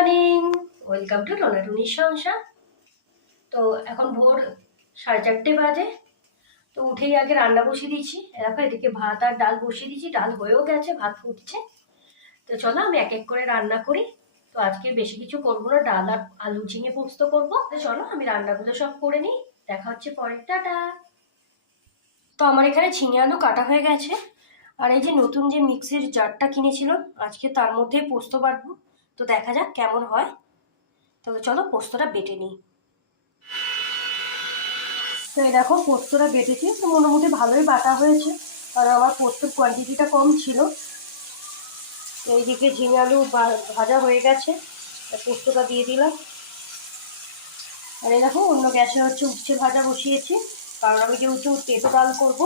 Morning welcome to টনাটুনির সংসার তো এখন ভোর সাড়ে চারটে বাজে। তো উঠেই আগে রান্না বসিয়ে দিচ্ছি। দেখো, এদিকে ভাত আর ডাল বসিয়ে দিচ্ছি। ডাল হয়েও গেছে, ভাত ফুটছে। তো চলো, আমি এক এক করে রান্না করি। তো আজকে বেশি কিছু করব না, ডাল আর আলু ঝিঙে পোস্ত করব। তো চলো, আমি রান্নাগুলো সব করে নিই। দেখা হচ্ছে পরের টাটা। তো আমার এখানে ঝিঙে আলু কাটা হয়ে গেছে। আর এই যে নতুন যে মিক্সির জারটা কিনেছিলাম, আজকে তার মধ্যে পোস্ত বাটবো। তো দেখা যাক কেমন হয়। তবে চলো পোস্তটা বেটে নিই। তো এই দেখো পোস্তটা বেটেছি, তো মোটামুটি ভালোই বাটা হয়েছে। আর আমার পোস্তর কোয়ান্টিটিটা কম ছিল। এইদিকে ঝিঙে আলু ভাজা হয়ে গেছে। পোস্তটা দিয়ে দিলাম। আর এই দেখো অন্য গ্যাসে হচ্ছে উচ্ছে ভাজা বসিয়েছি। কারণ আমি যেহেতু তেতো ডাল করব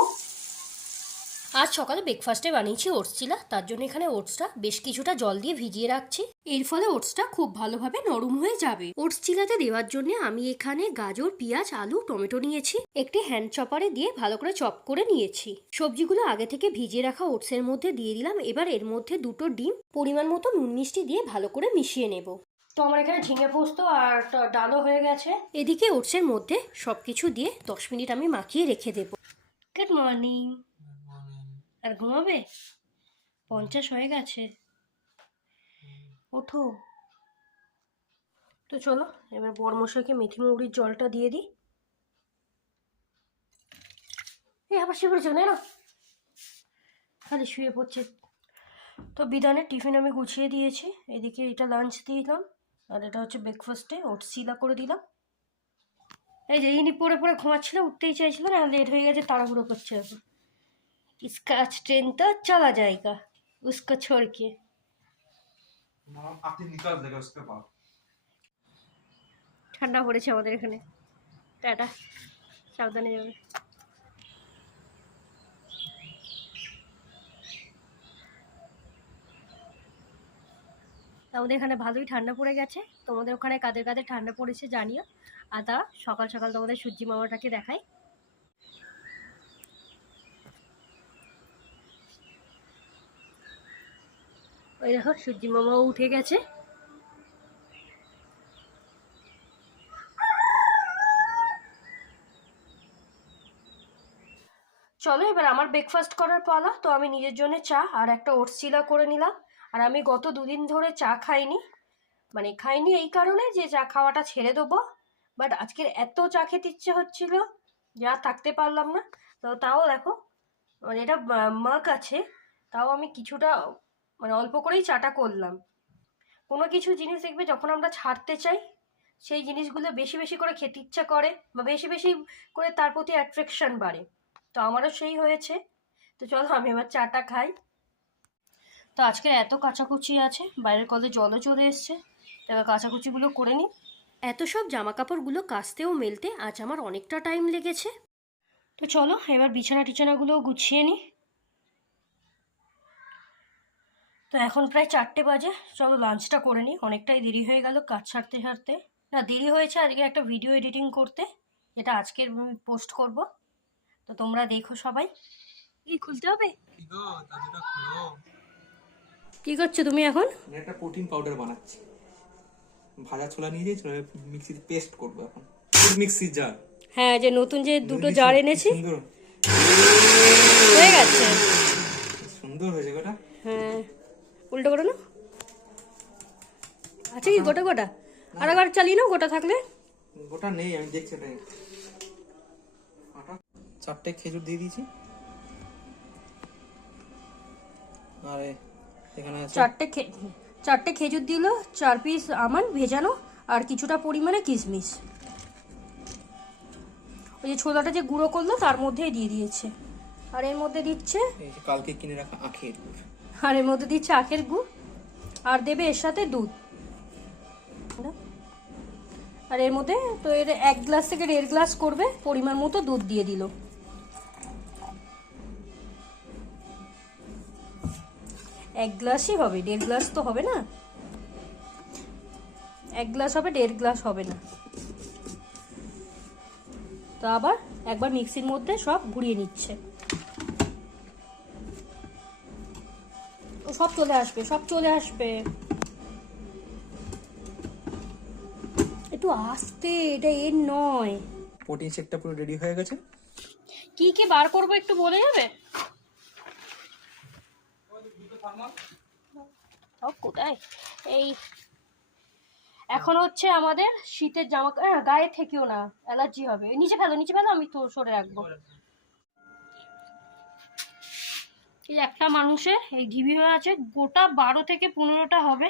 আজ সকালে ব্রেকফাস্টে বানিয়েছি ওটস চিলা তার জন্য এখানে ওটসটা বেশ কিছুটা জল দিয়ে ভিজিয়ে রাখছি। এর ফলে ওটসটা খুব ভালোভাবে নরম হয়ে যাবে। ওটস চিলাতে দেওয়ার জন্য আমি এখানে গাজর, পেঁয়াজ, আলু, টমেটো নিয়েছি। একটি হ্যান্ড চপারে দিয়ে ভালো করে চপ করে নিয়েছি। সবজিগুলো আগে থেকে ভিজিয়ে রাখা ওটসের মধ্যে দিয়ে দিলাম। এবার এর মধ্যে দুটো ডিম, পরিমাণ মতো নুন মিষ্টি দিয়ে ভালো করে মিশিয়ে নেব। তো আমার এখানে ঝিঙে পোস্ত আর ডালও হয়ে গেছে। এদিকে ওটসের মধ্যে সবকিছু দিয়ে দশ মিনিট আমি মাখিয়ে রেখে দেবো। গুড মর্নিং আর ঘুমাবে? পঞ্চাশ হয়ে গেছে। ওঠো। তো চলো এবার বরমশাইকে মেথি মুড়ির জলটা দিয়ে দিই। এই আবার শুয়ে পড়েছে না খালি শুয়ে পড়ছে। তো বিধানের টিফিন আমি গুছিয়ে দিয়েছি। এদিকে এটা লাঞ্চ দিলাম। আর এটা হচ্ছে ব্রেকফাস্টে ওটস সিলা করে দিলাম। এই যে ইনি পড়ে পড়ে ঘুমাচ্ছিল উঠতেই চাইছিল না লেট হয়ে গেছে তাড়াহুড়ো করছে এখন। इसका आज ट्रेन तो चला जाएगा उसको छोड़ के मामा आप निकाल देगा उसके बाद ঠান্ডা পড়েছে আমাদের এখানে টাটা সাবধানে যাবে আমাদের এখানে ভালোই ঠান্ডা পড়ে গেছে তোমাদের ওখানে কাদের কাদের ঠান্ডা পড়েছে জানিও আর তা সকাল সকাল তোমাদের সূর্যি মামাটাকে দেখাই ওই দেখো, সূর্যি মামাও উঠে গেছে। চলো এবার আমার ব্রেকফাস্ট করার পালা। তো আমি নিজের জন্য চা আর একটা ওটস চিলা করে নিলাম। আর আমি গত দুদিন ধরে চা খাইনি। মানে খাইনি এই কারণে যে চা খাওয়াটা ছেড়ে দেবো। বাট আজকের এত চা খেতে ইচ্ছে হচ্ছিল, যা থাকতে পারলাম না। তো তাও দেখো মানে এটা মাক আছে। তাও আমি কিছুটা মানে অল্প করেই চাটা করলাম। কোনো কিছু জিনিস দেখবে যখন আমরা ছাড়তে চাই সেই জিনিসগুলো বেশি বেশি করে খেতে ইচ্ছা করে বা বেশি বেশি করে তার প্রতি অ্যাট্রাকশন বাড়ে। তো আমারও সেই হয়েছে। তো চলো আমি এবার চাটা খাই। তো আজকে এত কাচাকুচি আছে বাইরের কলে জলও চলে এসছে। তো এবার কাচাকুচিগুলো করে নিই। এত সব জামা কাপড়গুলো কাচতেও মেলতে আজ আমার অনেকটা টাইম লেগেছে। তো চলো এবার বিছানা টিছানাগুলোও গুছিয়ে নিই। তো এখন প্রায় চারটে বাজে। চলো লাঞ্চটা করে নিই অনেকটাই দেরি হয়ে গেল কাজ ছাড়তে ছাড়তে না দেরি হয়েছে আজকে একটা ভিডিও এডিটিং করতে এটা আজকের পোস্ট করব। তো তোমরা দেখো সবাই। কি খুলতে হবে? কি করছ তুমি এখন? একটা প্রোটিন পাউডার বানাচ্ছি। ভাজা ছোলা নিয়ে যাই ছোলা মিক্সিতে পেস্ট করব এখন। মিক্সির জার হ্যাঁ যে নতুন যে দুটো জার এনেছি। সুন্দর। হয়ে গেছে। সুন্দর হয়েছে গোটা হ্যাঁ। উল্টো করো না। আচ্ছা কি গোটা গোটা? আর একবার চালিয়ে নাও গোটা থাকলে। গোটা নেই আমি দেখছি চারটে খেজুর দিয়ে দিয়েছি। আর এখানে আছে। চারটে চারটে খেজুর দিল চার পিস আমার ভেজানো আর কিছুটা পরিমাণে কিশমিশ। ওই যে ছোলাটা যে গুঁড়ো করল তার মধ্যেই দিয়ে দিয়েছে। আর এর মধ্যে দিচ্ছে কালকে কিনে রাখা আখের গুড়। আর এর মধ্যে দিচ্ছে আখের গুড়, আর দেবে এর সাথে দুধ। আর এর মধ্যে তো এর এক গ্লাস থেকে দেড় গ্লাস করবে, পরিমাণ মতো দুধ দিয়ে দিল। এক গ্লাসই হবে, দেড় গ্লাস তো হবে না। এক গ্লাস হবে, দেড় গ্লাস হবে না। তো আবার একবার মিক্সির মধ্যে সব ঘুরিয়ে নিচ্ছে। সব চলে আসবে সব চলে আসবে। একটু আস্তে এটা এর নয়। প্রোটিন শেকটা পুরো রেডি হয়ে গেছে। কি কি বার করব একটু বলে যাবে? কোথায়? এই এখন হচ্ছে আমাদের শীতের জামা গায়ে থেকেও না অ্যালার্জি হবে। নিচে ফেলো নিচে ফেলো আমি তো সরে রাখব। এই একটা মানুষের এই ঢিবি হয়ে আছে গোটা বারো থেকে পনেরোটা হবে।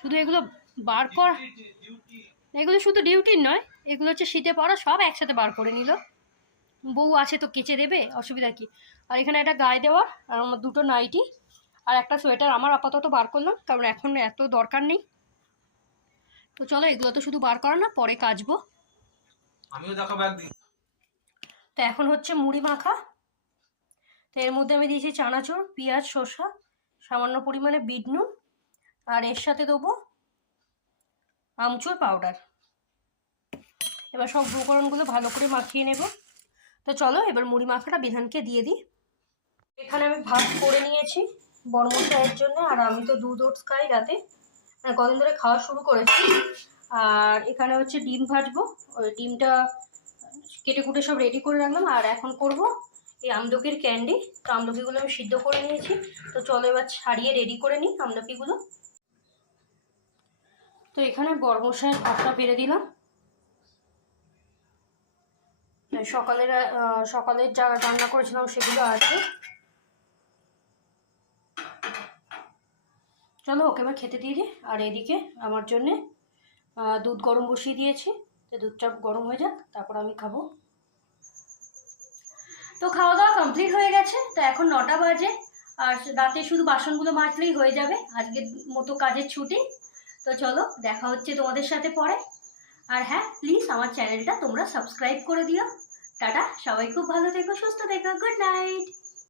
শুধু এগুলো বার কর এগুলো শুধু ডিউটির নয় এগুলো হচ্ছে শীতে পড়া সব একসাথে বার করে নিল। বউ আছে তো কেচে দেবে অসুবিধা কি? আর এখানে একটা গায়ে দেওয়া আর আমার দুটো নাইটি আর একটা সোয়েটার আমার আপাতত বার করলাম কারণ এখন এত দরকার নেই। তো চলো এগুলো তো শুধু বার করা না পরে কাচবো। আমিও দেখাবো একদিন। তো এখন হচ্ছে মুড়ি মাখা তো এর মধ্যে আমি দিয়েছি চানাচুর, পেঁয়াজ, শসা, সামান্য পরিমাণে বিট নুন, আর এর সাথে দেবো আমচুর পাউডার এবার সব উপকরণগুলো ভালো করে মাখিয়ে নেব। তো চলো, এবার মুড়ি মাখাটা বিধানকে দিয়ে দিই। এখানে আমি ভাত করে নিয়েছি বড়মশাইয়ের জন্য, আর আমি তো দুধ ওটস খাই রাতে। মানে কদিন ধরে খাওয়া শুরু করেছি। আর এখানে হচ্ছে ডিম ভাজবো। ওই ডিমটা কেটে কুটে সব রেডি করে রাখলাম, আর এখন করব এই আমলকির ক্যান্ডি তো আমলকিগুলো আমি সিদ্ধ করে নিয়েছি। তো চলো এবার ছাড়িয়ে রেডি করে নিই আমলকিগুলো। তো এখানে বরমশাইয়ের ভাতটা বেড়ে দিলাম। সকালের সকালের যা রান্না করেছিলাম সেগুলো আছে। চলো ওকে এবার খেতে দিয়ে দিই। আর এদিকে আমার জন্যে দুধ গরম বসিয়ে দিয়েছি। তো দুধটা গরম হয়ে যাক, তারপর আমি খাব। তো খাওয়া দাওয়া কমপ্লিট হয়ে গেছে, তো এখন নটা বাজে। আর রাতে শুধু বাসনগুলো মাজলেই হয়ে যাবে, আজকের মতো কাজের ছুটি। তো চলো, দেখা হচ্ছে তোমাদের সাথে পরে। আর হ্যাঁ প্লিজ আমার চ্যানেলটা তোমরা সাবস্ক্রাইব করে দিও। টাটা, সবাই খুব ভালো থেকো, সুস্থ থেকো গুড নাইট